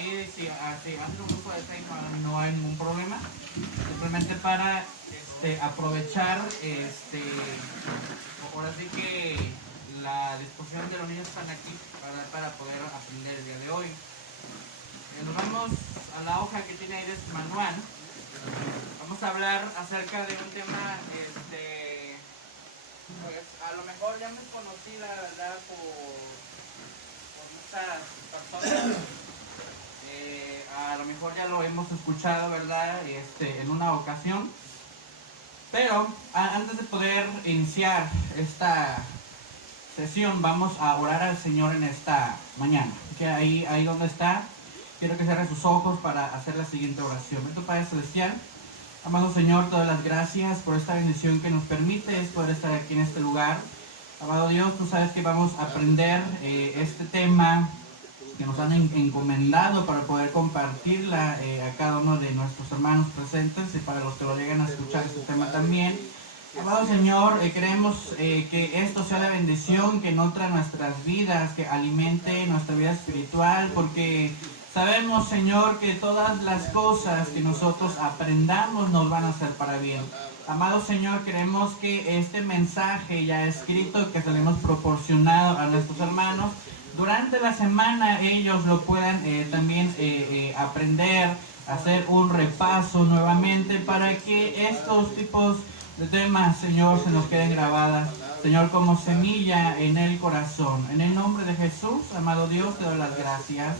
ahí si hacen un uso de Facebook no hay ningún problema. Simplemente para aprovechar, ahora sí que la disposición de los niños están aquí para poder aprender el día de hoy. Nos vamos a la hoja que tiene ahí de su manual. Vamos a hablar acerca de un tema, pues a lo mejor ya me conocí la verdad por muchas personas. A lo mejor ya lo hemos escuchado, ¿verdad? En una ocasión. Pero antes de poder iniciar esta sesión, vamos a orar al Señor en esta mañana. Que ahí donde está, quiero que cierre sus ojos para hacer la siguiente oración. Bendito Padre Celestial, amado Señor, todas las gracias por esta bendición que nos permites poder estar aquí en este lugar. Amado Dios, tú sabes que vamos a aprender este tema que nos han encomendado para poder compartirla a cada uno de nuestros hermanos presentes y para los que lo lleguen a escuchar este tema también. Amado Señor, creemos que esto sea la bendición que nutra nuestras vidas, que alimente nuestra vida espiritual, porque sabemos, Señor, que todas las cosas que nosotros aprendamos nos van a ser para bien. Amado Señor, queremos que este mensaje ya escrito que se le hemos proporcionado a nuestros hermanos, durante la semana ellos lo puedan también aprender, hacer un repaso nuevamente para que estos tipos de temas, Señor, se nos queden grabadas, Señor, como semilla en el corazón. En el nombre de Jesús, amado Dios, te doy las gracias.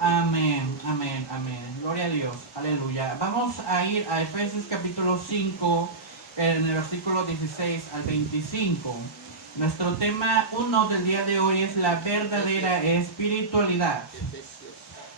Amén, amén, amén. Gloria a Dios, aleluya. Vamos a ir a Efesios capítulo 5, en el versículo 16 al 25. Nuestro tema 1 del día de hoy es la verdadera espiritualidad.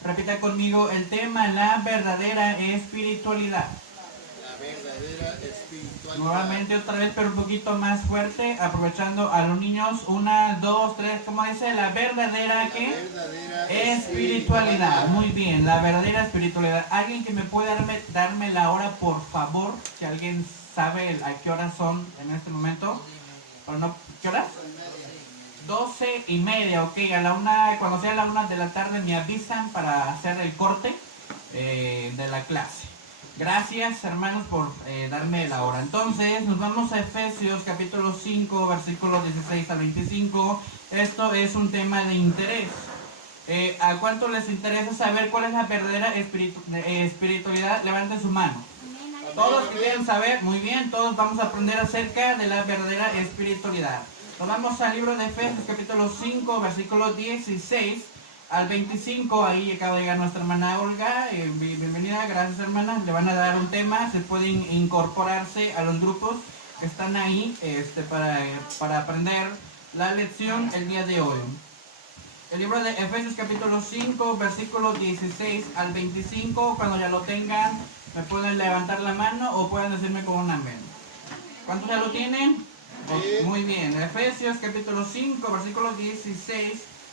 Repita conmigo el tema, la verdadera espiritualidad. La verdadera espiritualidad. Nuevamente otra vez, pero un poquito más fuerte, aprovechando a los niños. 1, 2, 3, ¿cómo dice? La verdadera, ¿qué? Verdadera Espiritualidad. Muy bien, la verdadera espiritualidad. ¿Alguien que me puede darme la hora, por favor? Si alguien sabe a qué horas son en este momento. ¿O no? ¿Qué horas? 12:30, ok. A la 1, cuando sea la 1 de la tarde me avisan para hacer el corte de la clase. Gracias, hermanos, por darme la hora. Entonces, nos vamos a Efesios capítulo 5, versículos 16 al 25. Esto es un tema de interés. ¿A cuánto les interesa saber cuál es la verdadera espiritualidad? Levanten su mano. Todos que quieren saber, muy bien, todos vamos a aprender acerca de la verdadera espiritualidad. Nos vamos al libro de Efesios capítulo 5, versículo 16 al 25. Ahí acaba de llegar nuestra hermana Olga. Bienvenida, gracias hermana. Le van a dar un tema, se pueden incorporarse a los grupos que están ahí para aprender la lección el día de hoy. El libro de Efesios capítulo 5, versículo 16 al 25, cuando ya lo tengan, me pueden levantar la mano o pueden decirme con un amén. ¿Cuántos ya lo tienen? Sí. Muy bien, Efesios capítulo 5, versículo 16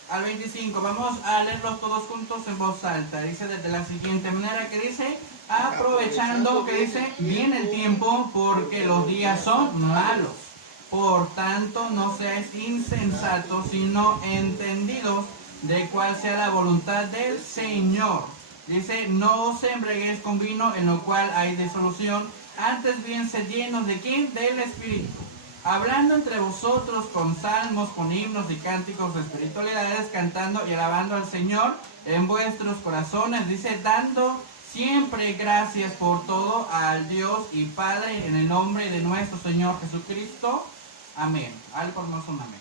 al 25. Vamos a leerlos todos juntos en voz alta. Dice de la siguiente manera que dice, aprovechando que dice, viene el tiempo porque los días son malos. Por tanto, no seáis insensatos, sino entendidos de cuál sea la voluntad del Señor. Dice, no os embriaguéis con vino, en lo cual hay disolución, antes bien sed llenos de ¿quién? Del Espíritu. Hablando entre vosotros con salmos, con himnos y cánticos de espiritualidades, cantando y alabando al Señor en vuestros corazones. Dice, dando siempre gracias por todo al Dios y Padre, en el nombre de nuestro Señor Jesucristo. Amén. Al por más un amén.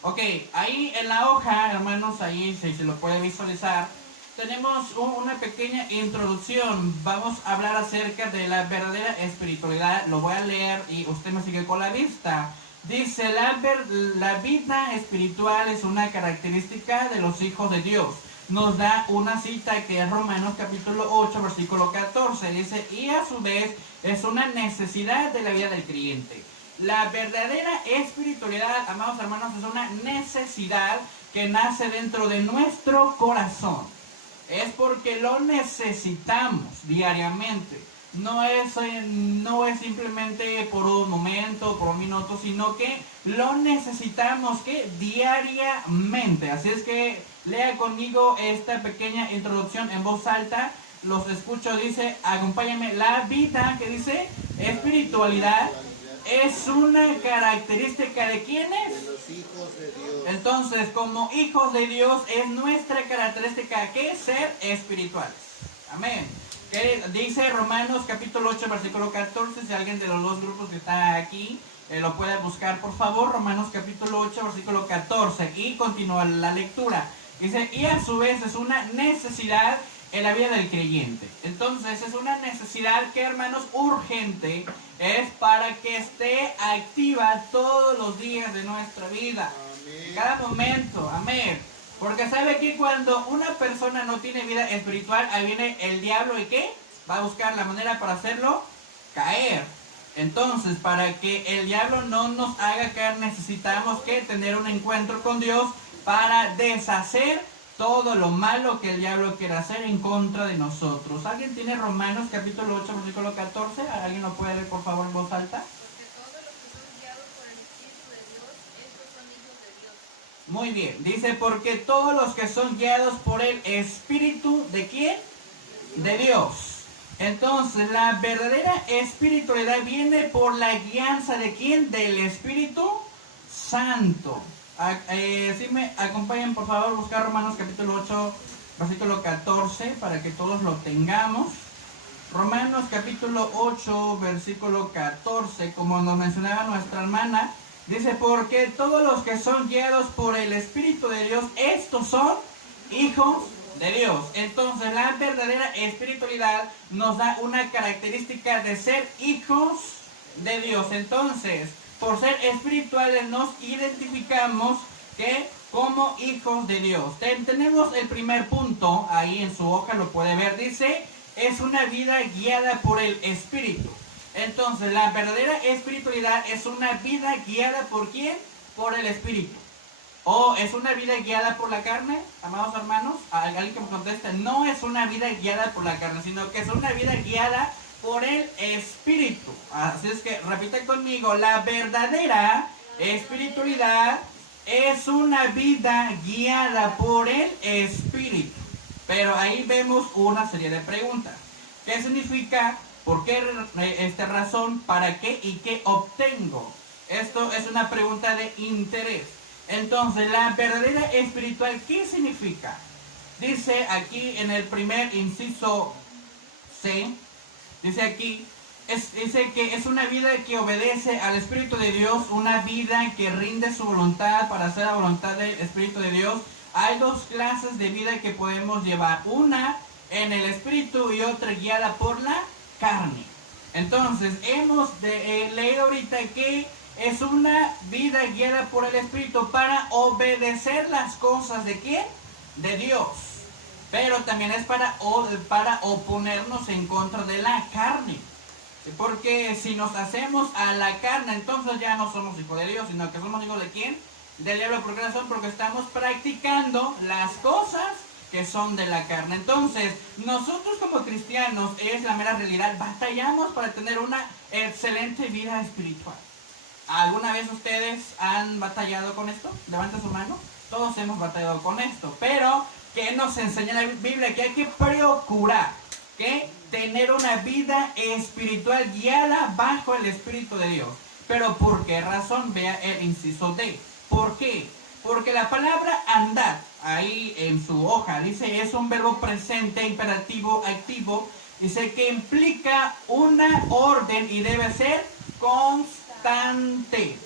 Ok, ahí en la hoja, hermanos, ahí si se lo puede visualizar, tenemos una pequeña introducción. Vamos a hablar acerca de la verdadera espiritualidad. Lo voy a leer y usted me sigue con la vista. Dice, la vida espiritual es una característica de los hijos de Dios. Nos da una cita que es Romanos capítulo 8, versículo 14. Dice, y a su vez es una necesidad de la vida del creyente. La verdadera espiritualidad, amados hermanos, es una necesidad que nace dentro de nuestro corazón. Es porque lo necesitamos diariamente. No es simplemente por un momento, por un minuto, sino que lo necesitamos diariamente. Así es que Lea conmigo esta pequeña introducción en voz alta. Los escucho, dice, acompáñenme. La vida, que dice, espiritualidad, es una característica de ¿quiénes? De los hijos de Dios. Entonces, como hijos de Dios, es nuestra característica que ser espirituales. Amén. Que dice Romanos capítulo 8, versículo 14. Si alguien de los dos grupos que está aquí lo puede buscar, por favor. Romanos capítulo 8, versículo 14. Y continúa la lectura. Dice, y a su vez es una necesidad en la vida del creyente. Entonces es una necesidad que, hermanos, urgente, es para que esté activa todos los días de nuestra vida. Amén. Cada momento, amén. Porque sabe que cuando una persona no tiene vida espiritual, ahí viene el diablo y ¿qué? Va a buscar la manera para hacerlo caer. Entonces, para que el diablo no nos haga caer, necesitamos que tener un encuentro con Dios para deshacer todo lo malo que el diablo quiere hacer en contra de nosotros. ¿Alguien tiene Romanos capítulo 8, versículo 14? ¿Alguien lo puede leer, por favor, en voz alta? Muy bien, dice, porque todos los que son guiados por el Espíritu, ¿de quién? De Dios. Entonces, la verdadera espiritualidad viene por la guianza ¿de quién? Del Espíritu Santo. Si me acompañan, por favor, buscar Romanos capítulo 8, versículo 14, para que todos lo tengamos. Romanos capítulo 8, versículo 14, como nos mencionaba nuestra hermana, dice, porque todos los que son guiados por el Espíritu de Dios, estos son hijos de Dios. Entonces, la verdadera espiritualidad nos da una característica de ser hijos de Dios. Entonces, por ser espirituales nos identificamos que como hijos de Dios. Tenemos el primer punto, ahí en su hoja lo puede ver, dice, es una vida guiada por el Espíritu. Entonces, la verdadera espiritualidad es una vida guiada ¿por quién? Por el Espíritu. ¿O es una vida guiada por la carne, amados hermanos? Alguien que me conteste, no es una vida guiada por la carne, sino que es una vida guiada por el Espíritu. Así es que repita conmigo, la verdadera espiritualidad es una vida guiada por el Espíritu. Pero ahí vemos una serie de preguntas. ¿Qué significa? ¿Por qué razón? ¿Para qué? ¿Y qué obtengo? Esto es una pregunta de interés. Entonces, la verdadera espiritual, ¿qué significa? Dice aquí en el primer inciso C, dice aquí, dice que es una vida que obedece al Espíritu de Dios, una vida que rinde su voluntad para hacer la voluntad del Espíritu de Dios. Hay dos clases de vida que podemos llevar, una en el Espíritu y otra guiada por la carne. Entonces, hemos leído ahorita que es una vida guiada por el Espíritu para obedecer las cosas ¿de quién? De Dios. Pero también es para oponernos en contra de la carne. Porque si nos hacemos a la carne, entonces ya no somos hijos de Dios, sino que somos hijos de quién? Del diablo. ¿Por qué razón? Porque estamos practicando las cosas que son de la carne. Entonces, nosotros como cristianos, es la mera realidad, batallamos para tener una excelente vida espiritual. ¿Alguna vez ustedes han batallado con esto? Levanten su mano. Todos hemos batallado con esto. Pero, ¿qué nos enseña la Biblia? Que hay que procurar que tener una vida espiritual guiada bajo el Espíritu de Dios. Pero, ¿por qué razón? Vea el inciso D. ¿Por qué? Porque la palabra andar, ahí en su hoja, dice, es un verbo presente, imperativo, activo. Dice que implica una orden y debe ser constante.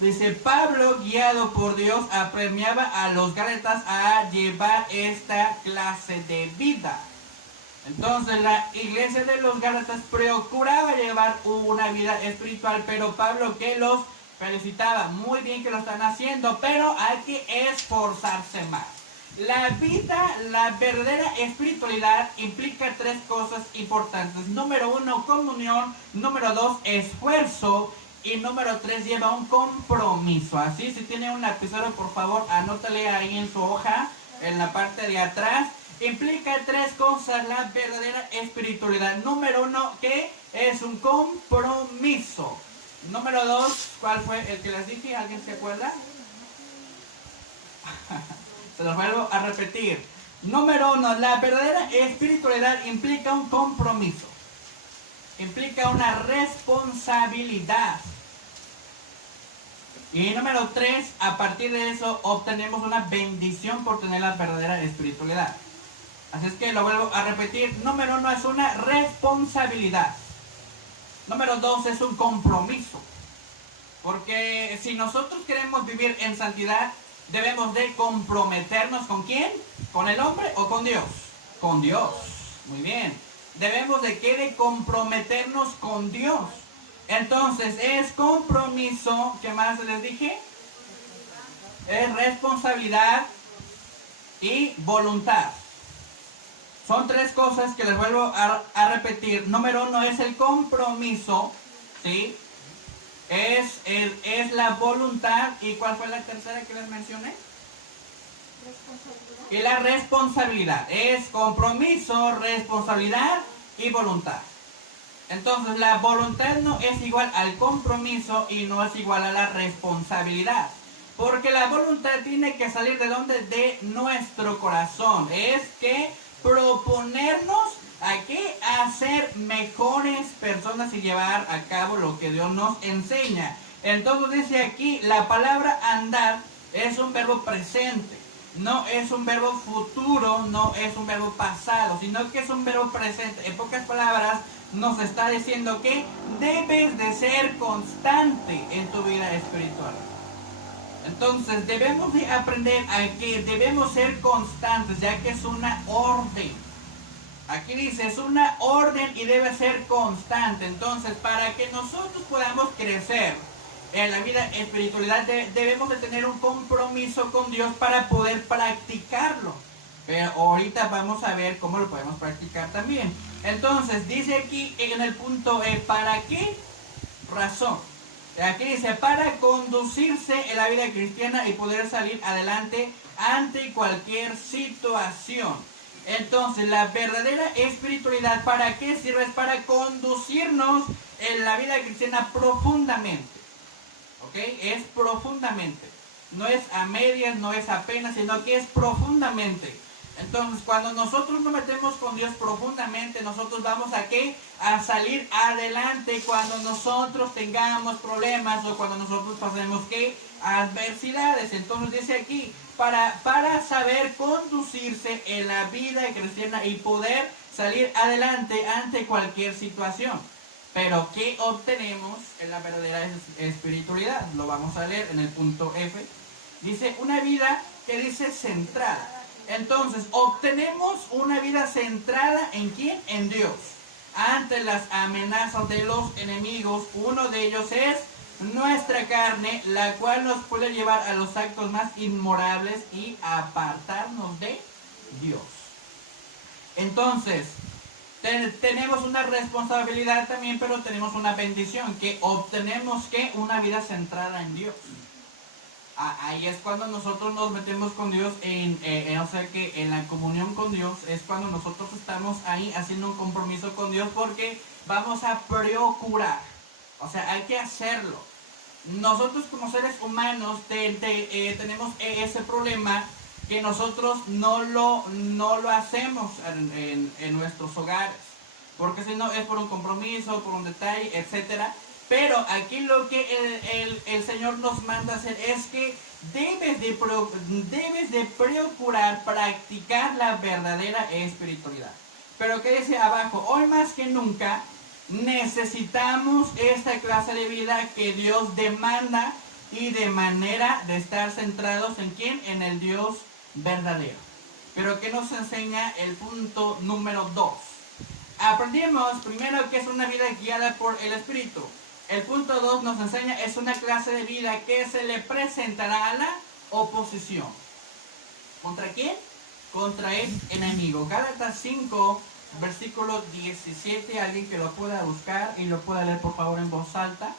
Dice, Pablo, guiado por Dios, apremiaba a los gálatas a llevar esta clase de vida. Entonces, la iglesia de los gálatas procuraba llevar una vida espiritual, pero Pablo que los felicitaba, muy bien que lo están haciendo, pero hay que esforzarse más. La vida, la verdadera espiritualidad implica tres cosas importantes. Número 1, comunión. Número 2, esfuerzo. Y número 3, lleva un compromiso. Así, si tiene un lapicero, por favor, anótale ahí en su hoja, en la parte de atrás. Implica tres cosas la verdadera espiritualidad. Número 1, que es un compromiso. Número 2, ¿cuál fue el que les dije? ¿Alguien se acuerda? Se los vuelvo a repetir. Número 1, la verdadera espiritualidad implica un compromiso. Implica una responsabilidad. Y número 3, a partir de eso obtenemos una bendición por tener la verdadera espiritualidad. Así es que lo vuelvo a repetir. Número 1 es una responsabilidad. Número 2 es un compromiso. Porque si nosotros queremos vivir en santidad, debemos de comprometernos ¿con quién? ¿Con el hombre o con Dios? Con Dios. Muy bien. Debemos de comprometernos con Dios. Entonces es compromiso. ¿Qué más les dije? Es responsabilidad y voluntad. Son 3 cosas que les vuelvo a repetir. Número 1 es el compromiso, ¿sí? Es la voluntad. ¿Y cuál fue la tercera que les mencioné? Y la responsabilidad. Es compromiso, responsabilidad y voluntad. Entonces la voluntad no es igual al compromiso y no es igual a la responsabilidad. Porque la voluntad tiene que salir ¿de dónde? De nuestro corazón. Es que proponernos a qué hacer mejores personas y llevar a cabo lo que Dios nos enseña. Entonces dice aquí, la palabra andar es un verbo presente. No es un verbo futuro, no es un verbo pasado, sino que es un verbo presente. En pocas palabras, nos está diciendo que debes de ser constante en tu vida espiritual. Entonces, debemos de aprender a que debemos ser constantes, ya que es una orden. Aquí dice, es una orden y debe ser constante. Entonces, para que nosotros podamos crecer en la vida espiritualidad, debemos de tener un compromiso con Dios para poder practicarlo. Pero ahorita vamos a ver cómo lo podemos practicar también. Entonces, dice aquí en el punto E, ¿para qué razón? Aquí dice, para conducirse en la vida cristiana y poder salir adelante ante cualquier situación. Entonces, la verdadera espiritualidad, ¿para qué sirve? Es para conducirnos en la vida cristiana profundamente. ¿Ok? Es profundamente. No es a medias, no es apenas, sino que es profundamente. Entonces, cuando nosotros nos metemos con Dios profundamente, nosotros vamos a ¿qué? A salir adelante cuando nosotros tengamos problemas o cuando nosotros pasemos ¿qué? Adversidades. Entonces dice aquí, para saber conducirse en la vida cristiana y poder salir adelante ante cualquier situación. Pero ¿qué obtenemos en la verdadera espiritualidad? Lo vamos a leer en el punto F. Dice, una vida que dice centrada. Entonces, obtenemos una vida centrada ¿en quién? En Dios. Ante las amenazas de los enemigos, uno de ellos es nuestra carne, la cual nos puede llevar a los actos más inmorables y apartarnos de Dios. Entonces, tenemos una responsabilidad también, pero tenemos una bendición, que obtenemos ¿qué? Una vida centrada en Dios. Ahí es cuando nosotros nos metemos con Dios, o sea que en la comunión con Dios es cuando nosotros estamos ahí haciendo un compromiso con Dios, porque vamos a procurar, o sea, hay que hacerlo. Nosotros como seres humanos tenemos ese problema, que nosotros no lo hacemos en nuestros hogares, porque si no es por un compromiso, por un detalle, etcétera. Pero aquí lo que el Señor nos manda hacer es que debes de procurar practicar la verdadera espiritualidad. Pero ¿qué dice abajo? Hoy más que nunca necesitamos esta clase de vida que Dios demanda, y de manera de estar centrados ¿en quién? En el Dios verdadero. Pero ¿qué nos enseña el punto número 2? Aprendimos primero que es una vida guiada por el Espíritu. El punto 2 nos enseña, es una clase de vida que se le presentará a la oposición. ¿Contra quién? Contra el enemigo. Gálatas 5, versículo 17, alguien que lo pueda buscar y lo pueda leer por favor en voz alta.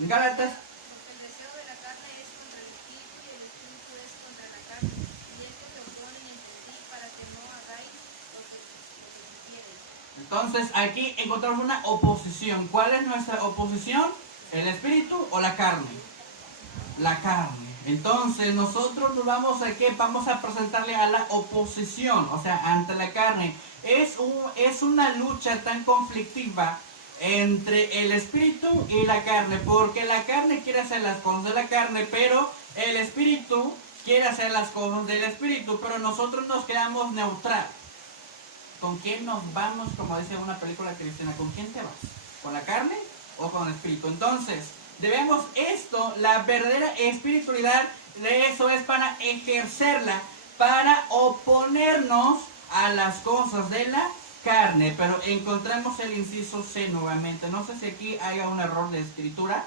Gálatas. Porque el deseo de la carne es contra el espíritu y el espíritu es contra la carne. Y estos se oponen entre sí para que no hagáis lo que quisierais. Entonces aquí encontramos una oposición. ¿Cuál es nuestra oposición? ¿El espíritu o la carne? La carne. Entonces nosotros nos vamos a ¿qué? Vamos a presentarle a la oposición, o sea, ante la carne. Es una lucha tan conflictiva entre el espíritu y la carne, porque la carne quiere hacer las cosas de la carne, pero el espíritu quiere hacer las cosas del espíritu, pero nosotros nos quedamos neutral. ¿Con quién nos vamos? Como dice una película cristiana, ¿con quién te vas? ¿Con la carne o con el espíritu? Entonces, debemos esto, la verdadera espiritualidad de eso es para ejercerla, para oponernos a las cosas de la carne. Pero encontramos el inciso C nuevamente. No sé si aquí haya un error de escritura,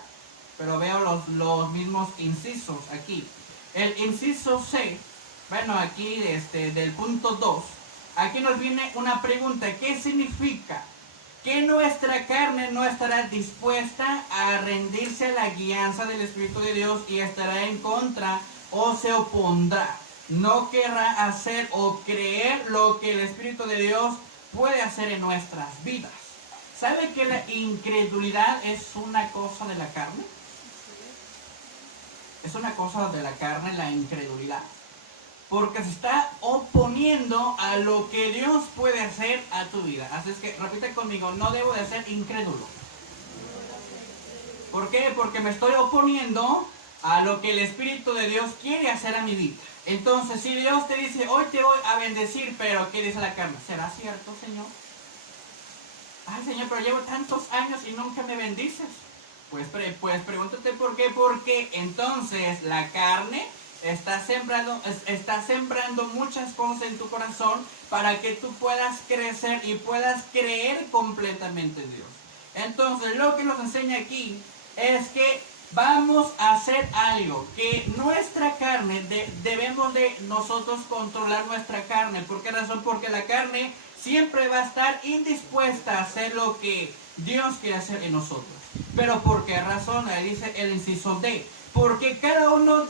pero veo los mismos incisos aquí. El inciso C, bueno, aquí del punto 2, aquí nos viene una pregunta. ¿Qué significa? Que nuestra carne no estará dispuesta a rendirse a la guianza del Espíritu de Dios y estará en contra o se opondrá. No querrá hacer o creer lo que el Espíritu de Dios puede hacer en nuestras vidas. ¿Sabe que la incredulidad es una cosa de la carne? Es una cosa de la carne, la incredulidad. Porque se está oponiendo a lo que Dios puede hacer a tu vida. Así es que repite conmigo, no debo de ser incrédulo. ¿Por qué? Porque me estoy oponiendo a lo que el Espíritu de Dios quiere hacer a mi vida. Entonces, si Dios te dice, hoy te voy a bendecir, pero ¿qué dice la carne? ¿Será cierto, Señor? Ay, Señor, pero llevo tantos años y nunca me bendices. Pues pregúntate por qué. Porque entonces la carne está sembrando muchas cosas en tu corazón para que tú puedas crecer y puedas creer completamente en Dios. Entonces, lo que nos enseña aquí es que vamos a hacer algo, que nuestra carne, debemos de nosotros controlar nuestra carne. ¿Por qué razón? Porque la carne siempre va a estar indispuesta a hacer lo que Dios quiere hacer en nosotros. Pero ¿por qué razón? Ahí dice el inciso D. Porque cada uno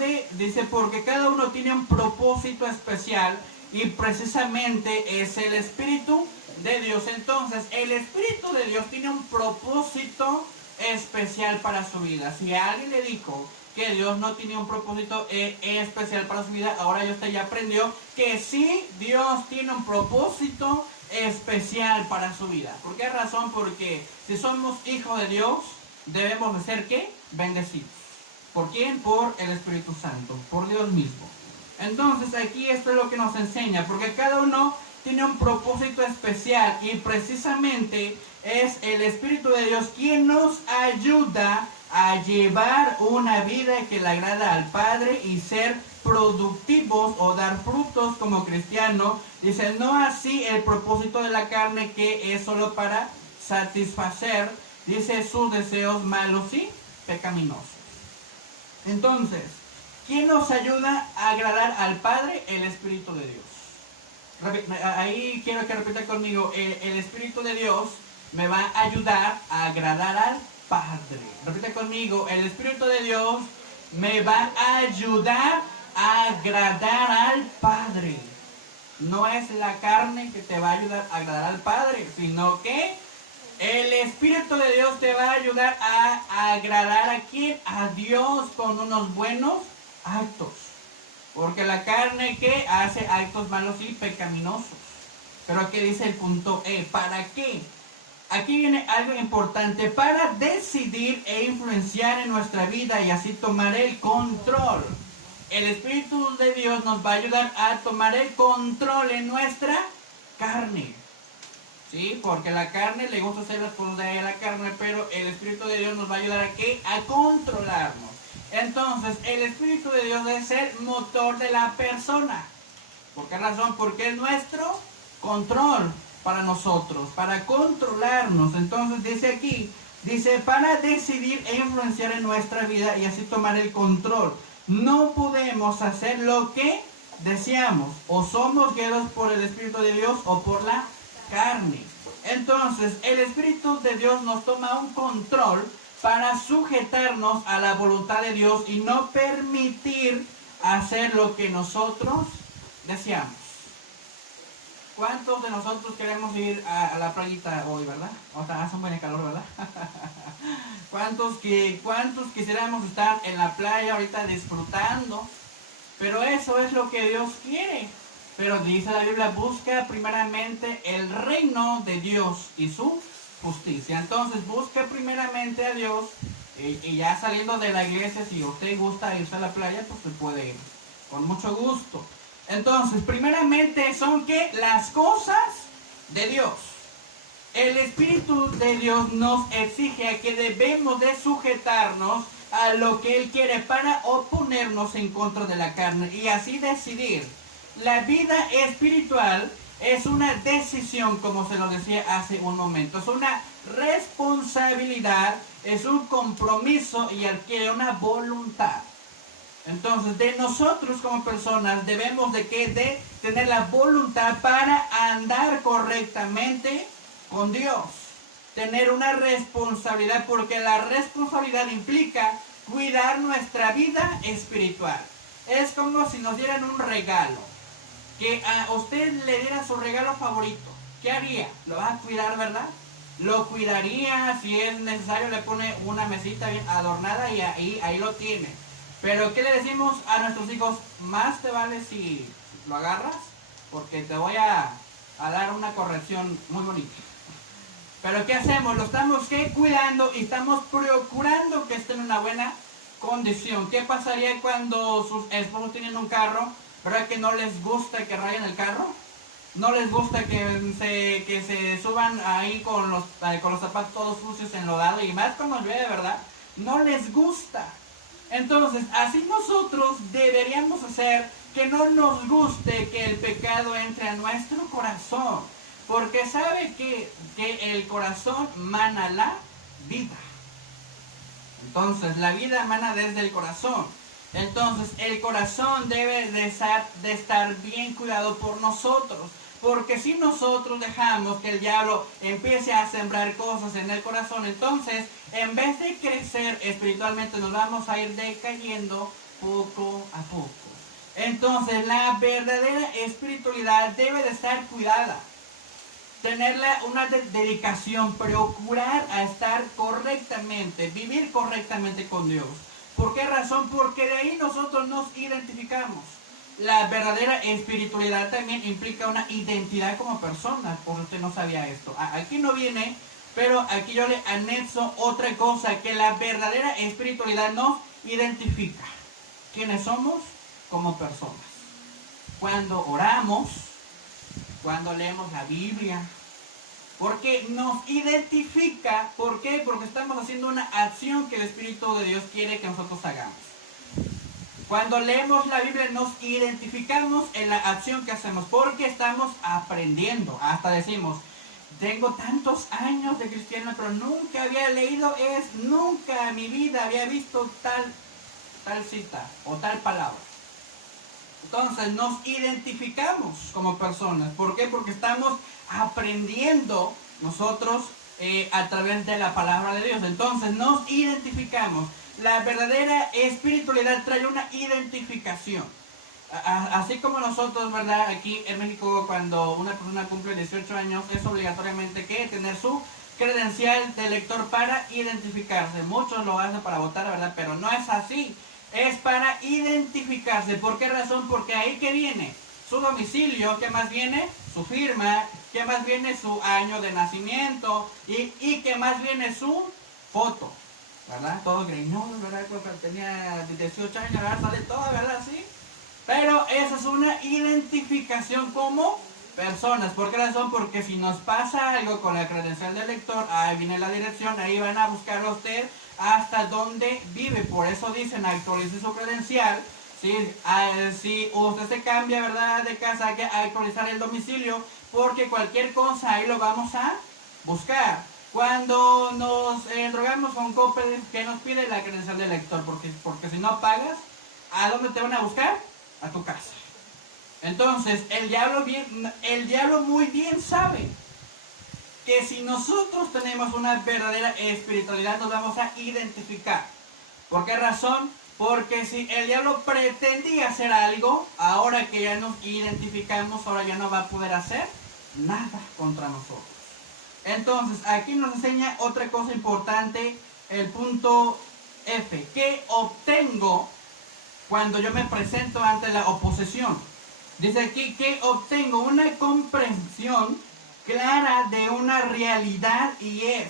tiene un propósito especial y precisamente es el Espíritu de Dios. Entonces, el Espíritu de Dios tiene un propósito especial para su vida. Si a alguien le dijo que Dios no tiene un propósito especial para su vida, ahora usted ya aprendió que sí, Dios tiene un propósito especial para su vida. ¿Por qué razón? Porque si somos hijos de Dios, debemos de ser ¿qué? Bendecidos. ¿Por quién? Por el Espíritu Santo, por Dios mismo. Entonces aquí esto es lo que nos enseña, porque cada uno tiene un propósito especial y precisamente es el Espíritu de Dios quien nos ayuda a llevar una vida que le agrada al Padre y ser productivos o dar frutos como cristianos. Dice, no así el propósito de la carne, que es solo para satisfacer, dice, sus deseos malos y pecaminosos. Entonces, ¿quién nos ayuda a agradar al Padre? El Espíritu de Dios. Ahí quiero que repita conmigo, el Espíritu de Dios me va a ayudar a agradar al Padre. Repite conmigo, el Espíritu de Dios me va a ayudar a agradar al Padre. No es la carne que te va a ayudar a agradar al Padre, sino que el Espíritu de Dios te va a ayudar a agradar a quién, a Dios, con unos buenos actos. Porque la carne que hace actos malos y pecaminosos. Pero aquí dice el punto E, ¿para qué? Aquí viene algo importante, para decidir e influenciar en nuestra vida y así tomar el control. El Espíritu de Dios nos va a ayudar a tomar el control en nuestra carne. ¿Sí? Porque la carne le gusta hacer las cosas de la carne, pero el Espíritu de Dios nos va a ayudar a ¿qué? A controlarnos. Entonces, el Espíritu de Dios debe ser motor de la persona. ¿Por qué razón? Porque es nuestro control para nosotros, para controlarnos. Entonces dice aquí, dice, para decidir e influenciar en nuestra vida y así tomar el control. No podemos hacer lo que deseamos. O somos guiados por el Espíritu de Dios o por la carne. Entonces, el Espíritu de Dios nos toma un control para sujetarnos a la voluntad de Dios y no permitir hacer lo que nosotros deseamos. ¿Cuántos de nosotros queremos ir a la playita hoy, verdad? O sea, hace un buen calor, ¿verdad? ¿Cuántos quisiéramos estar en la playa ahorita disfrutando? Pero eso es lo que Dios quiere. Pero dice la Biblia, busca primeramente el reino de Dios y su justicia. Entonces busca primeramente a Dios y ya saliendo de la iglesia, si usted gusta irse a la playa, pues se puede ir con mucho gusto. Entonces, primeramente son que las cosas de Dios. El Espíritu de Dios nos exige que debemos de sujetarnos a lo que Él quiere para oponernos en contra de la carne y así decidir. La vida espiritual es una decisión, como se lo decía hace un momento. Es una responsabilidad, es un compromiso y adquiere una voluntad. Entonces, de nosotros como personas debemos de tener la voluntad para andar correctamente con Dios. Tener una responsabilidad, porque la responsabilidad implica cuidar nuestra vida espiritual. Es como si nos dieran un regalo. Que a usted le diera su regalo favorito. ¿Qué haría? Lo va a cuidar, ¿verdad? Lo cuidaría, si es necesario le pone una mesita bien adornada y ahí lo tiene. Pero ¿qué le decimos a nuestros hijos? Más te vale si lo agarras, porque te voy a dar una corrección muy bonita. Pero ¿qué hacemos? Lo estamos cuidando y estamos procurando que esté en una buena condición. ¿Qué pasaría cuando sus esposos tienen un carro, verdad que no les gusta que rayen el carro? No les gusta que se suban ahí con los zapatos todos sucios, enlodados, y más cuando llueve, ¿verdad? No les gusta. Entonces, así nosotros deberíamos hacer que no nos guste que el pecado entre a nuestro corazón. Porque sabe que el corazón mana la vida. Entonces, la vida emana desde el corazón. Entonces, el corazón debe de estar bien cuidado por nosotros. Porque si nosotros dejamos que el diablo empiece a sembrar cosas en el corazón, entonces, en vez de crecer espiritualmente, nos vamos a ir decayendo poco a poco. Entonces, la verdadera espiritualidad debe de estar cuidada. Tenerla una dedicación, procurar a estar correctamente, vivir correctamente con Dios. ¿Por qué razón? Porque de ahí nosotros nos identificamos. La verdadera espiritualidad también implica una identidad como persona, por usted no sabía esto. Aquí no viene, pero aquí yo le anexo otra cosa, que la verdadera espiritualidad nos identifica. ¿Quiénes somos? Como personas. Cuando oramos, cuando leemos la Biblia, porque nos identifica. ¿Por qué? Porque estamos haciendo una acción que el Espíritu de Dios quiere que nosotros hagamos. Cuando leemos la Biblia nos identificamos en la acción que hacemos, porque estamos aprendiendo. Hasta decimos, tengo tantos años de cristiano, pero nunca había leído nunca en mi vida había visto tal cita o tal palabra. Entonces nos identificamos como personas. ¿Por qué? Porque estamos aprendiendo nosotros a través de la palabra de Dios. Entonces nos identificamos. La verdadera espiritualidad trae una identificación. Así como nosotros, ¿verdad? Aquí en México, cuando una persona cumple 18 años, es obligatoriamente que tener su credencial de elector para identificarse. Muchos lo hacen para votar, ¿verdad? Pero no es así. Es para identificarse. ¿Por qué razón? Porque ahí que viene su domicilio, que más viene su firma, que más viene su año de nacimiento y que más viene su foto, ¿verdad? Todo greñudo, ¿verdad? Cuando tenía 18 años, ¿verdad? Sale todo, ¿verdad? Sí. Pero esa es una identificación como personas. ¿Por qué razón? Porque si nos pasa algo con la credencial del elector, ahí viene la dirección, ahí van a buscar a usted hasta donde vive. Por eso dicen, actualice su credencial. Si usted se cambia, ¿verdad?, de casa, hay que actualizar el domicilio, porque cualquier cosa ahí lo vamos a buscar. Cuando nos drogamos con Coppel, ¿qué nos pide? La credencial del elector, porque si no pagas, ¿a dónde te van a buscar? A tu casa. Entonces, el diablo muy bien sabe que si nosotros tenemos una verdadera espiritualidad, nos vamos a identificar. ¿Por qué razón? Porque si el diablo pretendía hacer algo, ahora que ya nos identificamos, ahora ya no va a poder hacer nada contra nosotros. Entonces, aquí nos enseña otra cosa importante, el punto F. ¿Qué obtengo cuando yo me presento ante la oposición? Dice aquí que obtengo una comprensión clara de una realidad, y es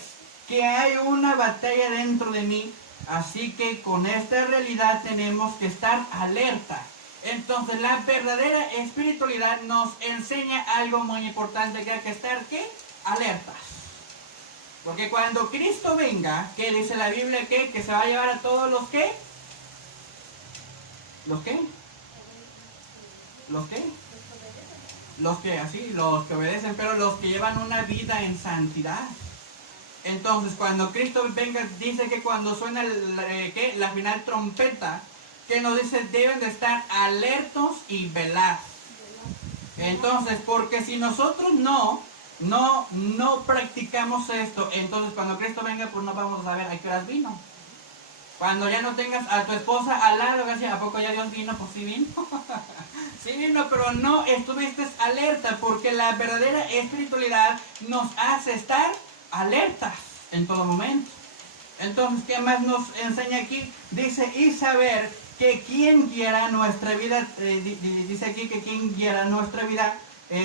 que hay una batalla dentro de mí. Así que con esta realidad tenemos que estar alerta. Entonces la verdadera espiritualidad nos enseña algo muy importante, que hay que estar ¿qué? Alertas. Porque cuando Cristo venga, ¿qué dice la Biblia? ¿Qué? Que se va a llevar a todos los ¿qué? ¿Los qué? ¿Los qué? Los que así, los que obedecen, pero los que llevan una vida en santidad. Entonces, cuando Cristo venga, dice que cuando suena la final trompeta, que nos dice deben de estar alertos y velar. Entonces, porque si nosotros no practicamos esto, entonces cuando Cristo venga, pues no vamos a saber a qué horas vino. Cuando ya no tengas a tu esposa al lado, ¿a poco ya Dios vino? Pues sí vino. Sí vino, pero no estuviste alerta, porque la verdadera espiritualidad nos hace estar alertas en todo momento. Entonces, ¿qué más nos enseña aquí? Dice, y saber que quién guiará nuestra vida, dice aquí que quién guiará nuestra vida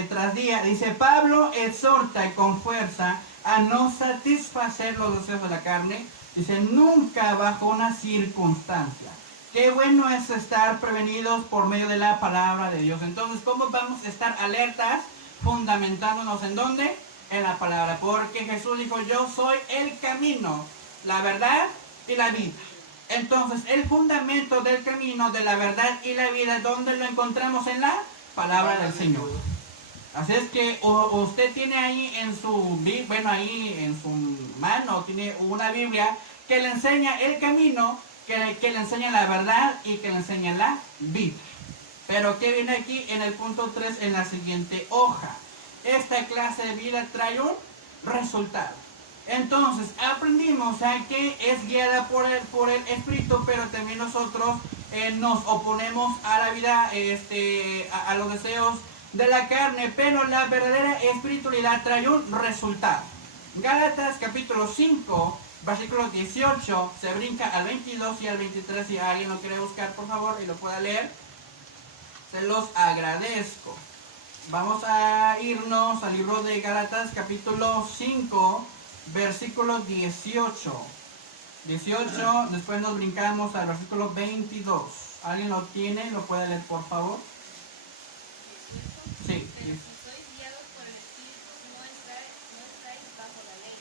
tras día. Dice, Pablo exhorta con fuerza a no satisfacer los deseos de la carne. Dice, nunca bajo una circunstancia. Qué bueno es estar prevenidos por medio de la palabra de Dios. Entonces, ¿cómo vamos a estar alertas? Fundamentándonos ¿en dónde? En la palabra. Porque Jesús dijo, yo soy el camino, la verdad y la vida. Entonces, el fundamento del camino, de la verdad y la vida, ¿dónde lo encontramos? En la palabra del Señor. Así es que usted tiene ahí en su mano, tiene una Biblia que le enseña el camino, que le enseña la verdad y que le enseña la vida. Pero ¿qué viene aquí en el punto 3 en la siguiente hoja? Esta clase de vida trae un resultado. Entonces aprendimos que es guiada por el Espíritu, pero también nosotros nos oponemos a la vida, a los deseos de la carne, pero la verdadera espiritualidad trae un resultado. Gálatas capítulo 5, versículo 18, se brinca al 22 y al 23, si alguien lo quiere buscar por favor y lo pueda leer, se los agradezco. Vamos a irnos al libro de Gálatas capítulo 5, versículo 18. 18, después nos brincamos al versículo 22. ¿Alguien lo tiene? ¿Lo puede leer por favor? Sí. Pero si sois guiados por el Espíritu, no estáis bajo la ley.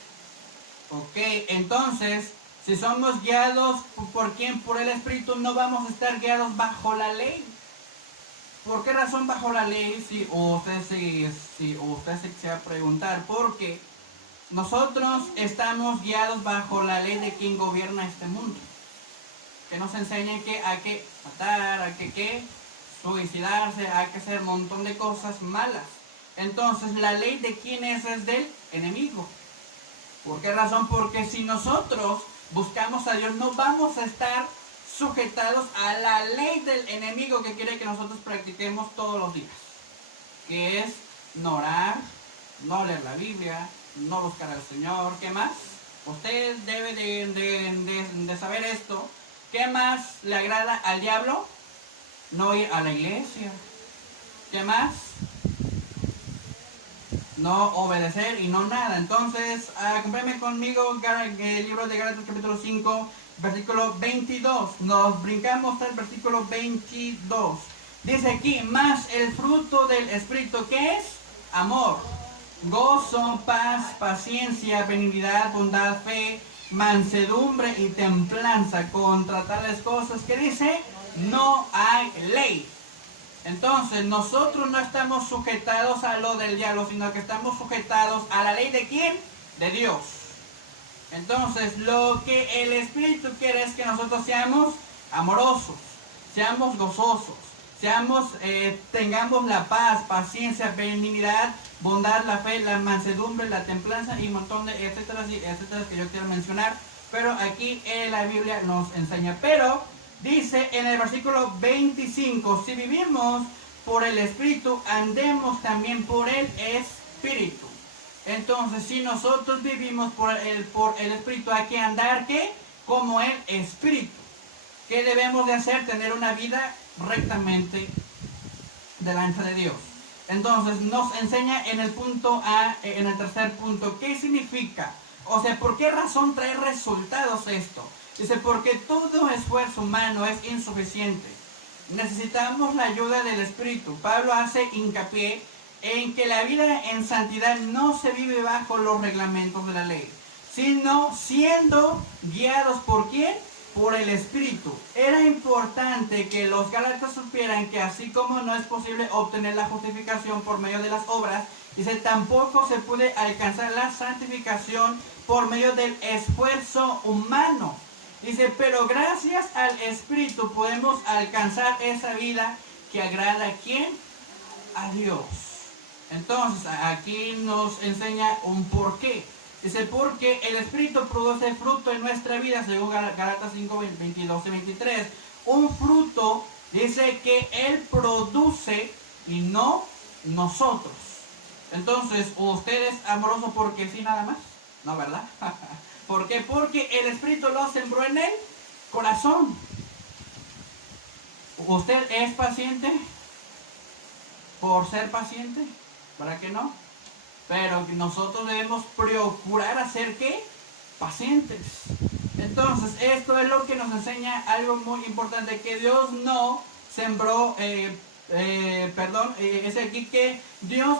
Ok, entonces, si somos guiados por quién, por el Espíritu, no vamos a estar guiados bajo la ley. ¿Por qué razón bajo la ley? Si usted se va a preguntar, porque nosotros estamos guiados bajo la ley de quien gobierna este mundo, que nos enseña que hay que matar, hay que suicidarse, hay que hacer un montón de cosas malas. Entonces, ¿la ley de quién es? Es del enemigo. ¿Por qué razón? Porque si nosotros buscamos a Dios, no vamos a estar sujetados a la ley del enemigo, que quiere que nosotros practiquemos todos los días, que es no orar, no leer la Biblia, no buscar al Señor. ¿Qué más? Usted debe de saber esto. ¿Qué más le agrada al diablo? No ir a la iglesia. ¿Qué más? No obedecer y no nada. Entonces, acompáñenme conmigo el libro de Gálatas capítulo 5, versículo 22. Nos brincamos al versículo 22. Dice aquí, más el fruto del Espíritu, ¿qué es? Amor, gozo, paz, paciencia, benignidad, bondad, fe, mansedumbre y templanza. Contra tales cosas, ¿qué dice? No hay ley. Entonces, nosotros no estamos sujetados a lo del diablo, sino que estamos sujetados a la ley de ¿quién? De Dios. Entonces, lo que el Espíritu quiere es que nosotros seamos amorosos, seamos gozosos, tengamos la paz, paciencia, benignidad, bondad, la fe, la mansedumbre, la templanza y un montón de etcétera que yo quiero mencionar. Pero aquí en la Biblia nos enseña. Pero dice en el versículo 25, si vivimos por el Espíritu, andemos también por el Espíritu. Entonces, si nosotros vivimos por el Espíritu, hay que andar, ¿qué? Como el Espíritu. ¿Qué debemos de hacer? Tener una vida rectamente delante de Dios. Entonces, nos enseña en el punto A, en el tercer punto, ¿qué significa? O sea, ¿por qué razón trae resultados esto? Dice, porque todo esfuerzo humano es insuficiente. Necesitamos la ayuda del Espíritu. Pablo hace hincapié en que la vida en santidad no se vive bajo los reglamentos de la ley, sino siendo guiados ¿por quién? Por el Espíritu. Era importante que los gálatas supieran que así como no es posible obtener la justificación por medio de las obras, dice, tampoco se puede alcanzar la santificación por medio del esfuerzo humano. Dice, pero gracias al Espíritu podemos alcanzar esa vida que agrada ¿a quién? A Dios. Entonces, aquí nos enseña un porqué. Dice, porque el Espíritu produce fruto en nuestra vida, según Gálatas 5, 22 y 23. Un fruto, dice que Él produce y no nosotros. Entonces, ¿usted es amoroso porque sí nada más? No, ¿verdad? ¿Por qué? Porque el Espíritu lo sembró en el corazón. ¿Usted es paciente por ser paciente? ¿Para qué no? Pero nosotros debemos procurar hacer ¿qué? Pacientes. Entonces, esto es lo que nos enseña algo muy importante, que Dios no sembró, es aquí que Dios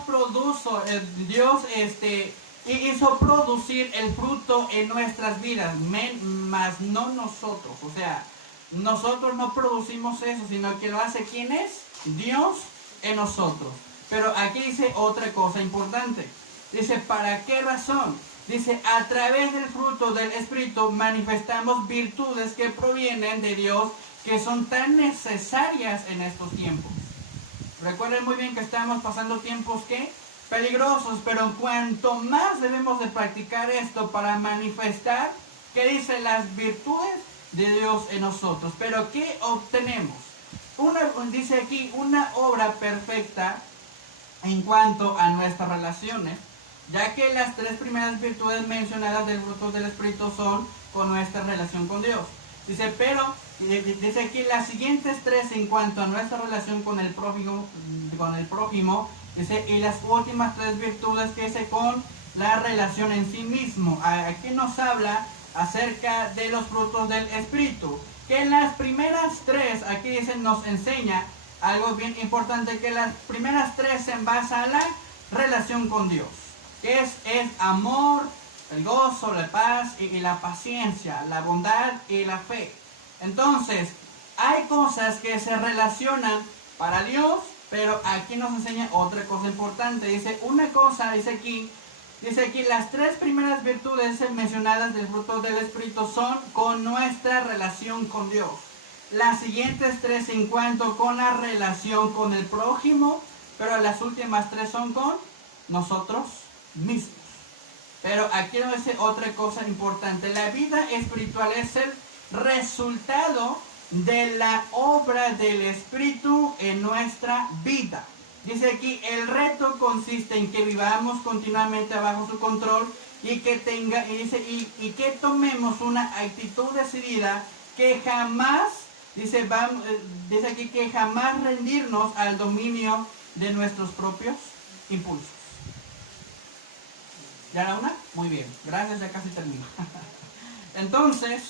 hizo producir el fruto en nuestras vidas, más no nosotros. O sea, nosotros no producimos eso, sino que lo hace ¿quién es? Dios en nosotros. Pero aquí dice otra cosa importante. Dice, ¿para qué razón? Dice, a través del fruto del Espíritu manifestamos virtudes que provienen de Dios, que son tan necesarias en estos tiempos. Recuerden muy bien que estamos pasando tiempos ¿qué? Peligrosos, pero cuanto más debemos de practicar esto para manifestar, ¿qué dice? Las virtudes de Dios en nosotros. Pero ¿qué obtenemos? Dice aquí, una obra perfecta en cuanto a nuestras relaciones, ya que las tres primeras virtudes mencionadas del fruto del Espíritu son con nuestra relación con Dios. Dice, pero, dice aquí las siguientes tres en cuanto a nuestra relación con el prójimo, dice, y las últimas tres virtudes que dice con la relación en sí mismo. Aquí nos habla acerca de los frutos del Espíritu, que en las primeras tres, aquí dice, nos enseña algo bien importante, que las primeras tres se basan en la relación con Dios, que es amor, el gozo, la paz y la paciencia, la bondad y la fe. Entonces, hay cosas que se relacionan para Dios, pero aquí nos enseña otra cosa importante. Dice, una cosa, dice aquí, las tres primeras virtudes mencionadas del fruto del Espíritu son con nuestra relación con Dios. Las siguientes tres en cuanto con la relación con el prójimo, pero las últimas tres son con nosotros mismos. Pero aquí nos dice otra cosa importante. La vida espiritual es el resultado de la obra del Espíritu en nuestra vida. Dice aquí, el reto consiste en que vivamos continuamente bajo su control y que que tomemos una actitud decidida que jamás, dice aquí, que jamás rendirnos al dominio de nuestros propios impulsos. ¿Ya era una? Muy bien, gracias, ya casi termino. Entonces,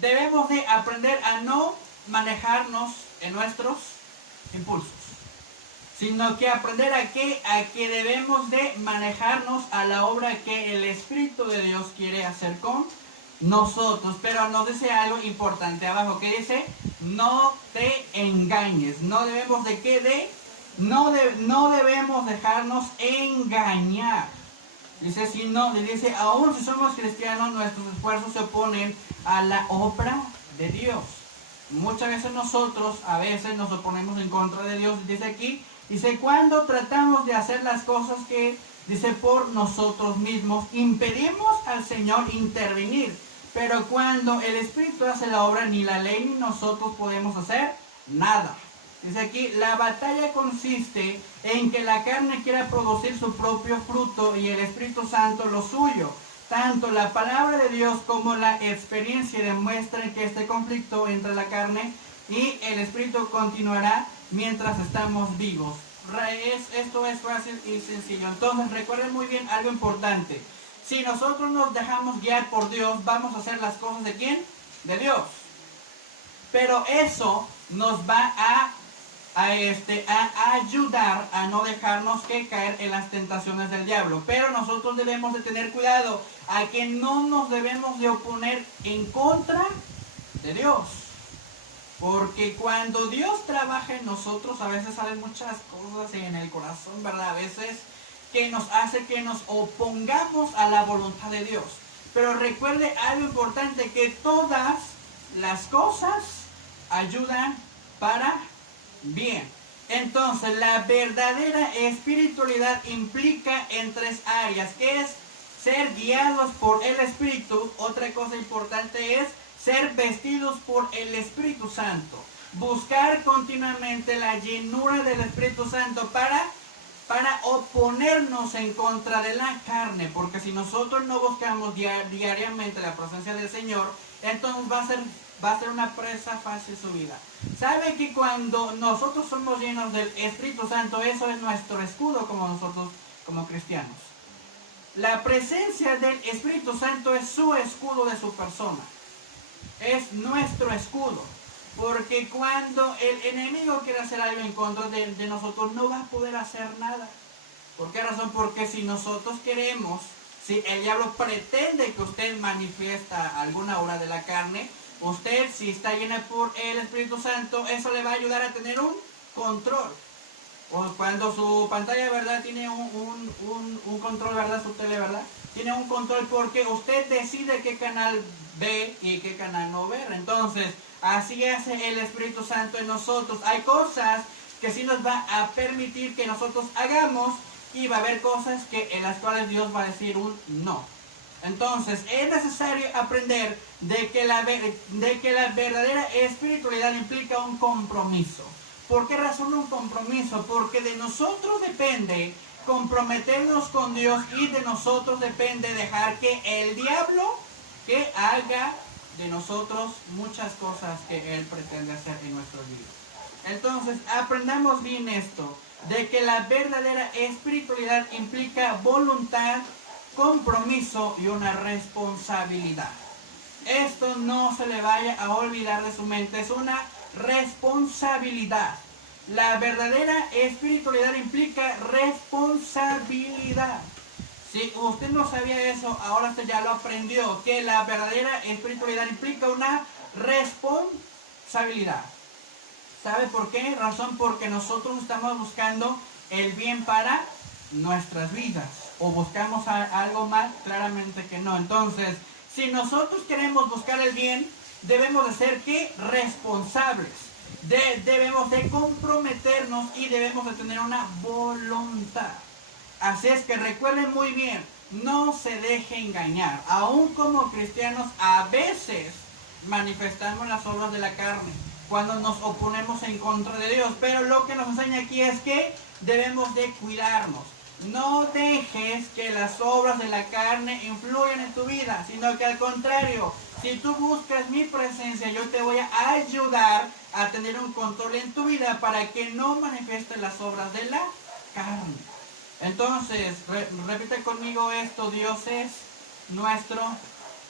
debemos de aprender a no manejarnos en nuestros impulsos, sino que aprender a que debemos de manejarnos a la obra que el Espíritu de Dios quiere hacer con nosotros. Pero nos dice algo importante abajo, que dice, no te engañes. No debemos de no debemos dejarnos engañar. Dice, aún si somos cristianos, nuestros esfuerzos se oponen a la obra de Dios. Muchas veces nosotros, nos oponemos en contra de Dios. Dice aquí, cuando tratamos de hacer las cosas que, por nosotros mismos, impedimos al Señor intervenir. Pero cuando el Espíritu hace la obra, ni la ley ni nosotros podemos hacer nada. Dice aquí, la batalla consiste en que la carne quiera producir su propio fruto y el Espíritu Santo lo suyo. Tanto la palabra de Dios como la experiencia demuestran que este conflicto entre la carne y el Espíritu continuará mientras estamos vivos. Esto es fácil y sencillo. Entonces recuerden muy bien algo importante. Si nosotros nos dejamos guiar por Dios, vamos a hacer las cosas ¿de quién? De Dios. Pero eso nos va a ayudar a no dejarnos que caer en las tentaciones del diablo. Pero nosotros debemos de tener cuidado a que no nos debemos de oponer en contra de Dios. Porque cuando Dios trabaja en nosotros, a veces salen muchas cosas en el corazón, ¿verdad? A veces que nos hace que nos opongamos a la voluntad de Dios. Pero recuerde algo importante, que todas las cosas ayudan para bien. Entonces, la verdadera espiritualidad implica en 3 áreas, que es ser guiados por el Espíritu. Otra cosa importante es ser vestidos por el Espíritu Santo. Buscar continuamente la llenura del Espíritu Santo para oponernos en contra de la carne. Porque si nosotros no buscamos diariamente la presencia del Señor, entonces va a ser una presa fácil su vida. ¿Sabe que cuando nosotros somos llenos del Espíritu Santo, eso es nuestro escudo como nosotros, como cristianos? La presencia del Espíritu Santo es su escudo de su persona. Es nuestro escudo. Porque cuando el enemigo quiere hacer algo en contra de nosotros, no va a poder hacer nada. ¿Por qué razón? Porque si nosotros queremos, si el diablo pretende que usted manifiesta alguna obra de la carne, usted, si está llena por el Espíritu Santo, eso le va a ayudar a tener un control. O cuando su pantalla, ¿verdad?, tiene un control, ¿verdad?, su tele, ¿verdad?, tiene un control porque usted decide qué canal ve y qué canal no ver. Entonces, así hace el Espíritu Santo en nosotros. Hay cosas que sí nos va a permitir que nosotros hagamos, y va a haber cosas en las cuales Dios va a decir un no. Entonces, es necesario aprender de que la verdadera espiritualidad implica un compromiso. ¿Por qué razón un compromiso? Porque de nosotros depende comprometernos con Dios, y de nosotros depende dejar que el diablo que haga de nosotros muchas cosas que él pretende hacer en nuestras vidas. Entonces, aprendamos bien esto, de que la verdadera espiritualidad implica voluntad, compromiso y una responsabilidad. Esto no se le vaya a olvidar de su mente, es una responsabilidad. La verdadera espiritualidad implica responsabilidad. Si usted no sabía eso, ahora usted ya lo aprendió, que la verdadera espiritualidad implica una responsabilidad. ¿Sabe por qué razón? Porque nosotros estamos buscando el bien para nuestras vidas, o buscamos algo más, claramente que no. Entonces, si nosotros queremos buscar el bien, debemos de ser ¿qué? Responsables. Debemos de comprometernos y debemos de tener una voluntad. Así es que recuerden muy bien, no se deje engañar. Aún como cristianos, a veces manifestamos las obras de la carne cuando nos oponemos en contra de Dios. Pero lo que nos enseña aquí es que debemos de cuidarnos. No dejes que las obras de la carne influyan en tu vida, sino que al contrario, si tú buscas mi presencia, yo te voy a ayudar a tener un control en tu vida para que no manifiestes las obras de la carne. Entonces, repite conmigo esto: Dios es nuestro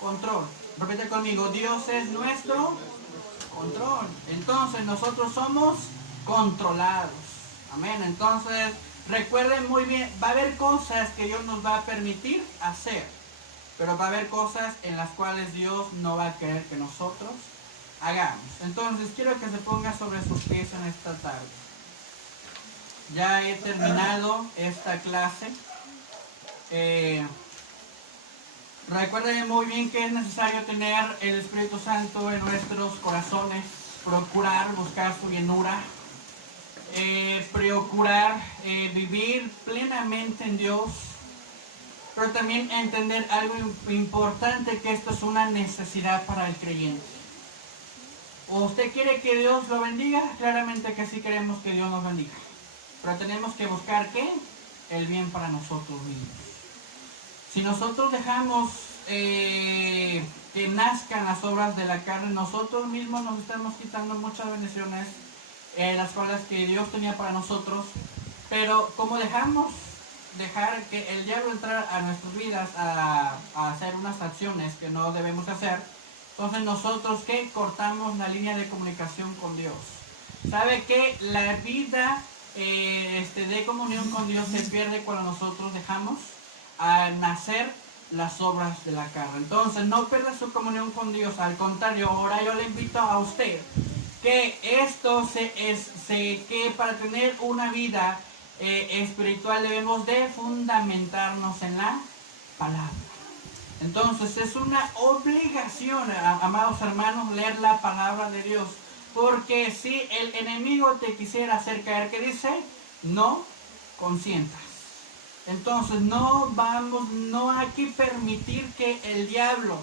control. Repite conmigo: Dios es nuestro control. Entonces, nosotros somos controlados. Amén. Entonces, recuerden muy bien, va a haber cosas que Dios nos va a permitir hacer, pero va a haber cosas en las cuales Dios no va a querer que nosotros hagamos. Entonces, quiero que se ponga sobre sus pies en esta tarde. Ya he terminado esta clase. Recuerden muy bien que es necesario tener el Espíritu Santo en nuestros corazones, procurar buscar su llenura, procurar vivir plenamente en Dios, pero también entender algo importante, que esto es una necesidad para el creyente. ¿Usted quiere que Dios lo bendiga? Claramente que sí queremos que Dios nos bendiga. Pero tenemos que buscar, ¿qué? El bien para nosotros mismos. Si nosotros dejamos que nazcan las obras de la carne, nosotros mismos nos estamos quitando muchas bendiciones, las cuales que Dios tenía para nosotros. Pero como dejar que el diablo entrara a nuestras vidas a hacer unas acciones que no debemos hacer, entonces nosotros ¿qué? Cortamos la línea de comunicación con Dios. ¿Sabe que la vida de comunión con Dios se pierde cuando nosotros dejamos a nacer las obras de la carne? Entonces no pierda su comunión con Dios, al contrario, ahora yo le invito a usted que que para tener una vida espiritual debemos de fundamentarnos en la palabra. Entonces es una obligación, amados hermanos, leer la palabra de Dios, porque si el enemigo te quisiera hacer caer, ¿qué dice? No consientas. Entonces no hay que permitir que el diablo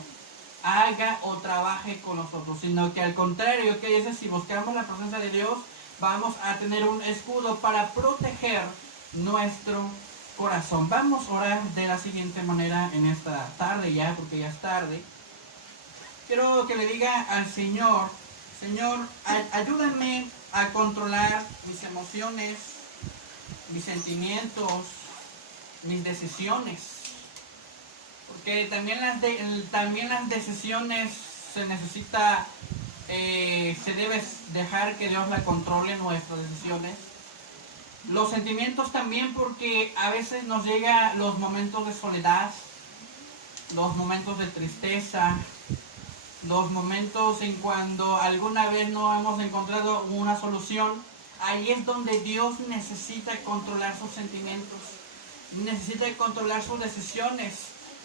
haga o trabaje con nosotros, sino que al contrario, que dice, si buscamos la presencia de Dios, vamos a tener un escudo para proteger nuestro corazón. Vamos a orar de la siguiente manera en esta tarde ya, porque ya es tarde. Quiero que le diga al Señor, Señor, ayúdame a controlar mis emociones, mis sentimientos, mis decisiones. Porque también las decisiones se necesita, se debe dejar que Dios la controle nuestras decisiones. Los sentimientos también, porque a veces nos llegan los momentos de soledad, los momentos de tristeza, los momentos en cuando alguna vez no hemos encontrado una solución. Ahí es donde Dios necesita controlar sus sentimientos, necesita controlar sus decisiones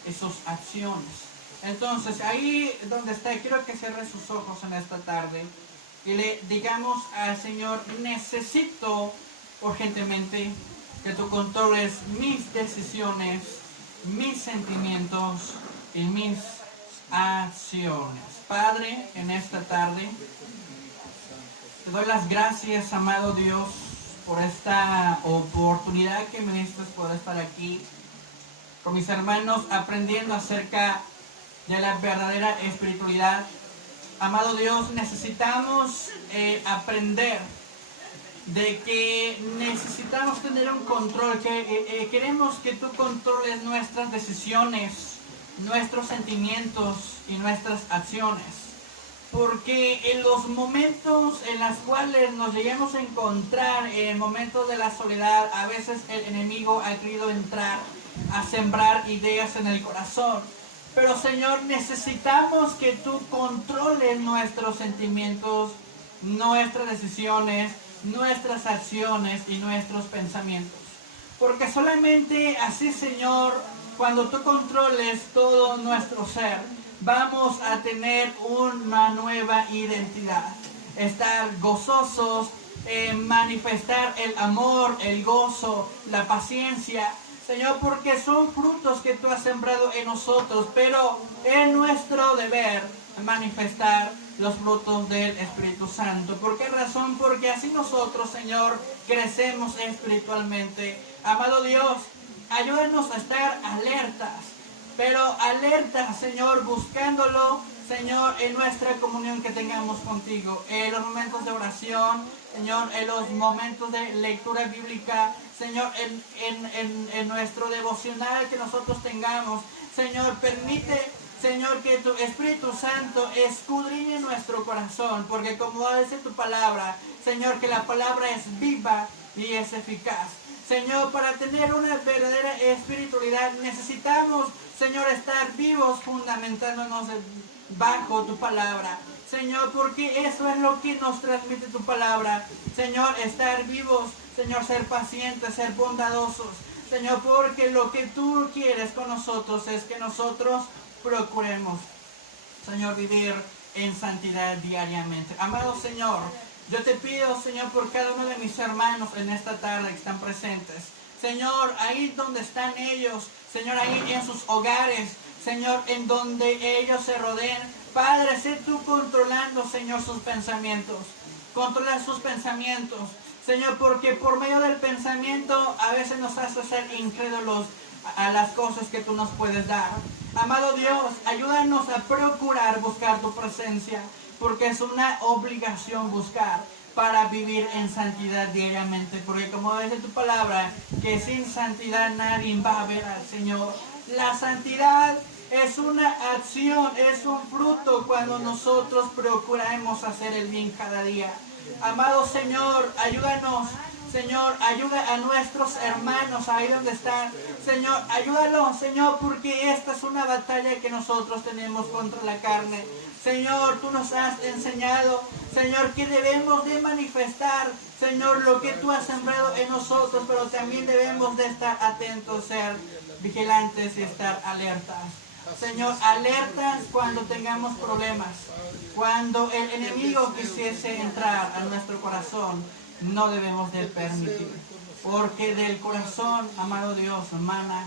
y sus acciones. Entonces, ahí donde está, quiero que cierre sus ojos en esta tarde y le digamos al Señor, necesito urgentemente que tú controles mis decisiones, mis sentimientos y mis acciones. Padre, en esta tarde te doy las gracias, amado Dios, por esta oportunidad que me diste por estar aquí con mis hermanos aprendiendo acerca de la verdadera espiritualidad. Amado Dios, necesitamos aprender de que necesitamos tener un control, que queremos que tú controles nuestras decisiones, nuestros sentimientos y nuestras acciones. Porque en los momentos en los cuales nos lleguemos a encontrar, en el momento de la soledad, a veces el enemigo ha querido entrar a sembrar ideas en el corazón. Pero Señor, necesitamos que tú controles nuestros sentimientos, nuestras decisiones, nuestras acciones y nuestros pensamientos. Porque solamente así, Señor, cuando tú controles todo nuestro ser, vamos a tener una nueva identidad. Estar gozosos, manifestar el amor, el gozo, la paciencia. Señor, porque son frutos que tú has sembrado en nosotros, pero es nuestro deber manifestar los frutos del Espíritu Santo. ¿Por qué razón? Porque así nosotros, Señor, crecemos espiritualmente. Amado Dios, ayúdanos a estar alertas, pero alertas, Señor, buscándolo, Señor, en nuestra comunión que tengamos contigo, en los momentos de oración, Señor, en los momentos de lectura bíblica, Señor, en nuestro devocional que nosotros tengamos. Señor, permite, Señor, que tu Espíritu Santo escudriñe nuestro corazón, porque como dice tu palabra, Señor, que la palabra es viva y es eficaz. Señor, para tener una verdadera espiritualidad necesitamos, Señor, estar vivos fundamentándonos bajo tu palabra. Señor, porque eso es lo que nos transmite tu palabra. Señor, estar vivos, Señor, ser pacientes, ser bondadosos. Señor, porque lo que tú quieres con nosotros es que nosotros procuremos, Señor, vivir en santidad diariamente. Amado Señor, yo te pido, Señor, por cada uno de mis hermanos en esta tarde que están presentes. Señor, ahí donde están ellos, Señor, ahí en sus hogares, Señor, en donde ellos se rodeen Padre, sé tú controlando, Señor, sus pensamientos. Controla sus pensamientos, Señor, porque por medio del pensamiento a veces nos hace ser incrédulos a las cosas que tú nos puedes dar. Amado Dios, ayúdanos a procurar buscar tu presencia, porque es una obligación buscar para vivir en santidad diariamente, porque como dice tu palabra, que sin santidad nadie va a ver al Señor. La santidad es una acción, es un fruto cuando nosotros procuramos hacer el bien cada día. Amado Señor, ayúdanos. Señor, ayuda a nuestros hermanos ahí donde están. Señor, ayúdalos, Señor, porque esta es una batalla que nosotros tenemos contra la carne. Señor, tú nos has enseñado, Señor, que debemos de manifestar, Señor, lo que tú has sembrado en nosotros, pero también debemos de estar atentos, ser vigilantes y estar alertas. Señor, alertas cuando tengamos problemas, cuando el enemigo quisiese entrar a nuestro corazón, no debemos de permitir, porque del corazón, amado Dios, emana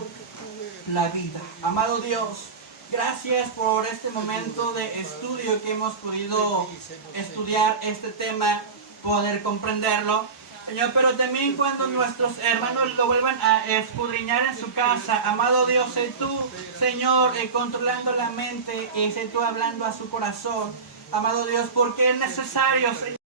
la vida. Amado Dios, gracias por este momento de estudio que hemos podido estudiar este tema, poder comprenderlo. Señor, pero también cuando nuestros hermanos lo vuelvan a escudriñar en su casa, amado Dios, sé tú, Señor, controlando la mente y sé tú hablando a su corazón, amado Dios, porque es necesario, Señor.